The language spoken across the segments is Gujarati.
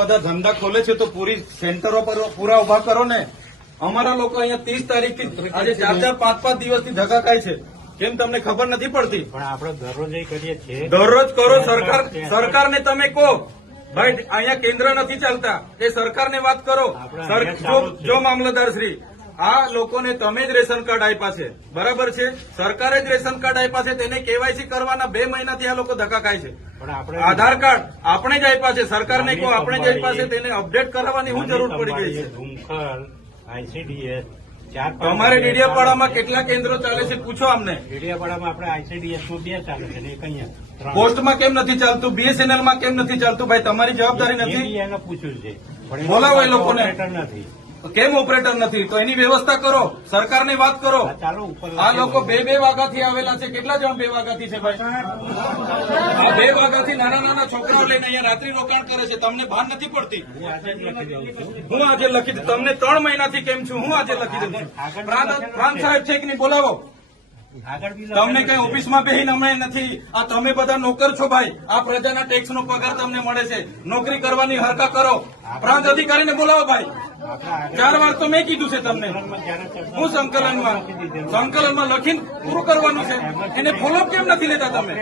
બધા ધંધા ખોલે છે તો પૂરી સેન્ટરો પર પૂરા ઉભા કરો ને. અમારા લોકો અહીંયા 30 તારીખથી આજે 4-4, 5-5 દિવસથી ધક્કા ખાય છે. કેમ તમને ખબર નથી પડતી? પણ આપણે દરરોજ કરીએ છીએ. દરરોજ કરો. સરકારને તમે કહો ભાઈ અહીંયા કેન્દ્ર નથી ચાલતા, એ સરકારને વાત કરો. જો મામલતદાર શ્રી, આ લોકોને તમે જ રેશન કાર્ડ આપ્યા છે, બરાબર છે? સરકારે જ રેશન કાર્ડ આપ્યા છે, તેને કેવાયસી કરવાના 2 મહિનાથી આ લોકો ધક્કા ખાય છે. આધાર કાર્ડ આપણે જ આપ્યા છે, સરકારને કહો આપણે જ આપ્યા છે, તેને અપડેટ કરાવવાની શું જરૂર પડી ગઈ છે? ICDS તમારે ડેડિયાપાડામાં કેટલા કેન્દ્રો ચાલે છે પૂછો અમને. ડેડિયાપાડામાં આપણે ICDS માં 2 ચાલે છે ને એક અહીંયા. પોસ્ટમાં કેમ નથી ચાલતું? BSNL માં કેમ નથી ચાલતું? ભાઈ તમારી જવાબદારી નથી? એને પૂછ્યું છે, બોલાવો એ લોકોને. નથી. કેમ ઓપરેટર નથી? તો એની વ્યવસ્થા કરો, સરકારને વાત કરો. ચાલો ઉપર. આ લોકો 2-2 વાગ્યાથી આવેલા છે. કેટલા જણ 2 વાગ્યાથી છે ભાઈ? આ 2 વાગ્યાથી નાના છોકરાઓ લઈને અહીંયા રાત્રિ રોકાણ કરે છે. તમને ભાન નથી પડતી? હું આજે લખી દઉં. તમને 3 મહિનાથી કેમ છું? હું આજે લખી દઉં છું. પ્રાંત સાહેબ છે કે નહીં? બોલાવો. તમને કઈ ઓફિસમાં બેહીને અમે નથી. આ તમે બધા નોકર છો ભાઈ. આ પ્રજાના ટેક્સનો પગાર તમને મળે છે. નોકરી કરવાની હરકા કરો. પ્રાંત અધિકારીને બોલાવો ભાઈ. 4 વાર તો મેં કીધું છે તમને. હું સંકલનમાં લખીને પૂરું કરવાનું છે. એને ફોલોઅપ કેમ નથી લેતા તમે?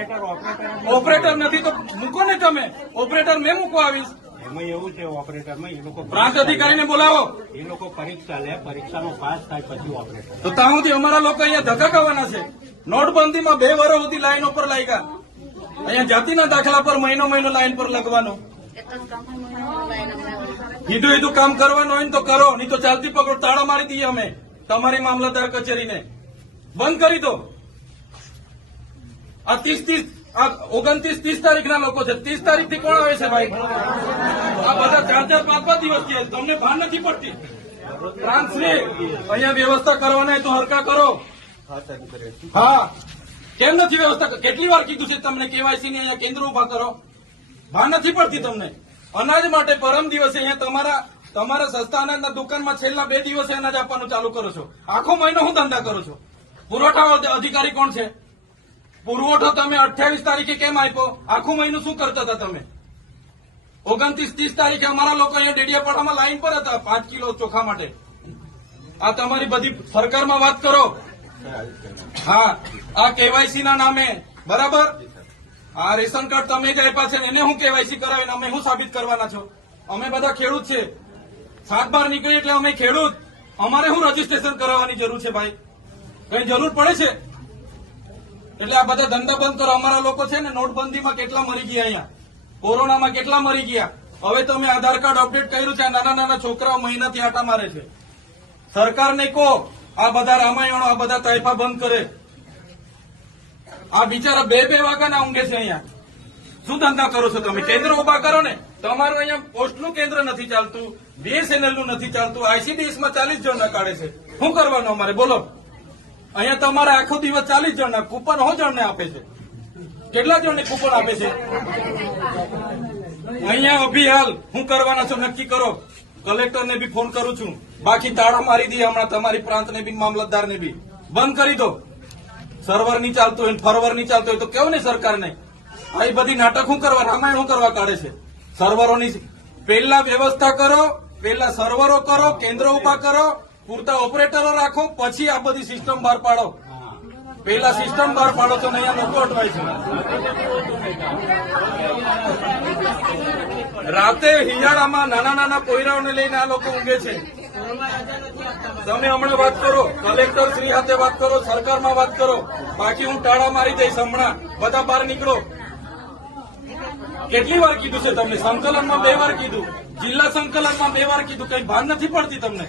ઓપરેટર નથી તો મૂકો ને તમે. ઓપરેટર મેં મૂકવા આવીશ. એમાં એવું છે ઓપરેટરમાં એ લોકો પ્રાંત અધિકારીને બોલાવો. એ લોકો પરીક્ષા લે, પરીક્ષામાં પાસ થાય પછી ઓપરેટર. તો ત્યાં સુધી અમારા લોકો અહીંયા ધક્કા ખાવાના છે. નોટબંધીમાં 2 વર્ષ સુધી લાઈનો પર લાગ્યા. અહીંયા જાતિના દાખલા પર મહિનો લાઈન પર લગવાનું. કીધું કામ કરવાનું હોય ને તો કરો, નહીં તો ચાલતી પકડો તાળા મારી દઈએ અમે તમારી મામલતદાર કચેરીને. બંધ કરી દો. આ 29-30 તારીખના લોકો છે. 30 તારીખથી કોણ આવે છે ભાઈ? આ બધા 4-4, 5-5 દિવસ થયા. તમને ભાન નથી પડતી? પ્રાંતશ્રી, અહીંયા વ્યવસ્થા કરવાના તો હરકા કરો. હા, કેમ નથી વ્યવસ્થા? કેટલી વાર કીધું છે તમને કેવાયસી ની અહીંયા કેન્દ્ર ઉભા કરો? ભાન નથી પડતી તમને? અનાજ માટે પરમ દિવસે અહીંયા તમારા સસ્તા અનાજના દુકાનમાં છેલ્લા 2 દિવસે અનાજ આપવાનું ચાલુ કરો છો. આખો મહિનો હું ધંધા કરો છો? પુરવઠા અધિકારી કોણ છે? પુરવઠો તમે 28 તારીખે કેમ આપ્યો? આખું મહિનું શું કરતા હતા તમે? 29-30 તારીખે અમારા લોકો અહીંયા ડેડિયાપાડામાં લાઈન પર હતા 5 કિલો ચોખા માટે. આ તમારી બધી સરકારમાં વાત કરો. હા, આ કેવાયસી ના નામે, બરાબર? આ રેશન કાર્ડ તમે જ આપ્યા છે, એને હું કેવાયસી કરાવીને અમે શું સાબિત કરવાના છો? અમે બધા ખેડૂત છે. 7-12 નીકળી એટલે અમે ખેડૂત. અમારે શું રજીસ્ટ્રેશન કરાવવાની જરૂર છે ભાઈ? કઈ જરૂર પડે છે? એટલે આ બધા ધંધા બંધ કરો. અમારા લોકો છે ને નોટબંધીમાં કેટલા મરી ગયા, અહીંયા કોરોનામાં કેટલા મરી ગયા. હવે તમે આધાર કાર્ડ અપડેટ કર્યું છે. આ નાના છોકરાઓ મહિનાથી આટા મારે છે. સરકારને કહો આ બધા રામાયણો, આ બધા તાઇફા બંધ કરે. આ બિચારા 2-2 વાગ્યાના ઊંઘે છે અહીંયા. શું ધંધા કરો છો તમે? કેન્દ્ર ઉભા કરો ને. તમારું અહીંયા પોસ્ટનું કેન્દ્ર નથી ચાલતું, BSNL નું નથી ચાલતું, ICDS માં 40 જણના કાઢે છે. શું કરવાનું અમારે બોલો? અહીંયા તમારે આખો દિવસ 40 જણના કૂપન જણને આપે છે. કેટલા જણને કૂપન આપે છે? અહીંયા અભિહાલ શું કરવાના છો નક્કી કરો. કલેક્ટરને બી ફોન કરું છું. બાકી તાળા મારી દઈએ હમણાં તમારી પ્રાંતને બી, મામલતદારને બી. બંધ કરી દો. સર્વર નહીં ચાલતું હોય, ફરવર નહીં ચાલતું હોય તો કેવું ને સરકારને? આ બધી નાટક શું કરવા, રામાયણ શું કરવા કાઢે છે? સર્વરોની પહેલા વ્યવસ્થા કરો, પહેલા સર્વરો કરો, કેન્દ્રો ઉભા કરો, પૂરતા ઓપરેટરો રાખો, પછી આ બધી સિસ્ટમ બહાર પાડો. પહેલા સિસ્ટમ બહાર પાડો તો અહીંયા લોકો અટવાય છે. રાતે હિયાળામાં નાના પોયરાઓને લઈને આ લોકો ઊંઘે છે. તમે હમણાં વાત કરો, કલેક્ટર શ્રી સાથે વાત કરો, સરકારમાં વાત કરો. બાકી હું ટાળા મારી દઈશ હમણાં. બધા બહાર નીકળો. કેટલી વાર કીધું છે તમને? સંકલનમાં 2 વાર કીધું, જિલ્લા સંકલનમાં 2 વાર કીધું. કઈ ભાન નથી પડતી તમને?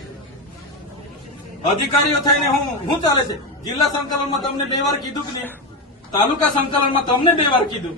અધિકારીઓ થઈને હું ચાલે છે? જિલ્લા સંકલનમાં તમને 2 વાર કીધું કે નહીં? તાલુકા સંકલનમાં તમને 2 વાર કીધું.